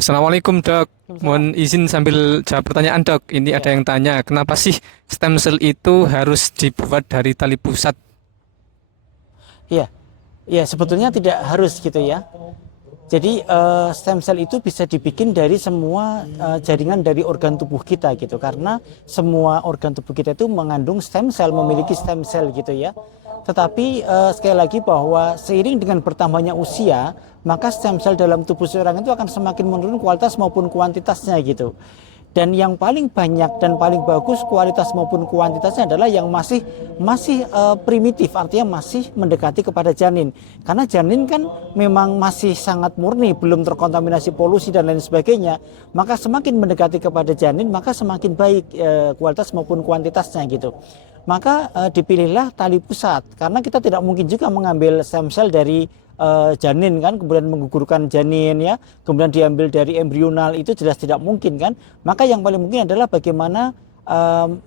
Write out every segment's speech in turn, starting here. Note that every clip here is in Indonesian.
Assalamualaikum dok, mohon Waalaikumsalam. izin sambil jawab pertanyaan dok. Ini ada Ya, yang tanya, kenapa sih stem cell itu harus dibuat dari tali pusat? iya, iya sebetulnya tidak harus gitu ya. Jadi stem cell itu bisa dibikin dari semua jaringan dari organ tubuh kita gitu, karena semua organ tubuh kita itu mengandung stem cell, memiliki stem cell gitu ya. Tetapi sekali lagi bahwa seiring dengan bertambahnya usia, maka stem cell dalam tubuh seorang itu akan semakin menurun kualitas maupun kuantitasnya gitu. Dan yang paling banyak dan paling bagus kualitas maupun kuantitasnya adalah yang masih primitif, artinya masih mendekati kepada janin. Karena janin kan memang masih sangat murni, belum terkontaminasi polusi dan lain sebagainya. Maka semakin mendekati kepada janin, maka semakin baik kualitas maupun kuantitasnya gitu. Maka dipilihlah tali pusat, karena kita tidak mungkin juga mengambil stem cell dari janin kan, kemudian menggugurkan janin ya, kemudian diambil dari embrional, itu jelas tidak mungkin kan. Maka yang paling mungkin adalah bagaimana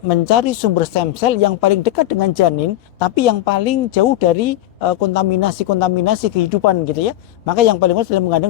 mencari sumber stem cell yang paling dekat dengan janin, tapi yang paling jauh dari kontaminasi kehidupan gitu ya. Maka yang paling bagus adalah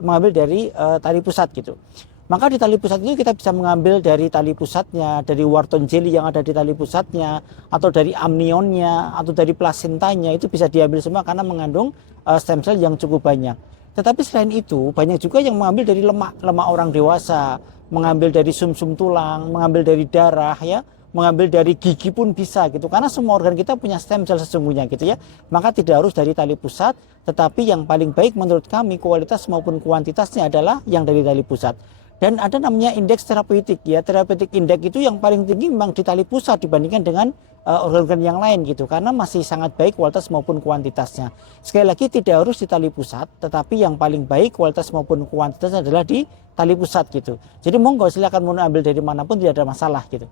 mengambil dari tali pusat gitu. Maka di tali pusat itu kita bisa mengambil dari tali pusatnya, dari Wharton jelly yang ada di tali pusatnya, atau dari amnionnya, atau dari plasentanya, itu bisa diambil semua karena mengandung stem cell yang cukup banyak. Tetapi selain itu, banyak juga yang mengambil dari lemak orang dewasa, mengambil dari sumsum tulang, mengambil dari darah ya, mengambil dari gigi pun bisa gitu. Karena semua organ kita punya stem cell sesungguhnya gitu ya. Maka tidak harus dari tali pusat, tetapi yang paling baik menurut kami kualitas maupun kuantitasnya adalah yang dari tali pusat. Dan ada namanya indeks terapeutik ya, terapeutik indeks itu yang paling tinggi memang di tali pusat dibandingkan dengan organ-organ yang lain gitu, karena masih sangat baik kualitas maupun kuantitasnya. Sekali lagi tidak harus di tali pusat, tetapi yang paling baik kualitas maupun kuantitasnya adalah di tali pusat gitu. Jadi monggo silakan mau ambil dari manapun, tidak ada masalah gitu.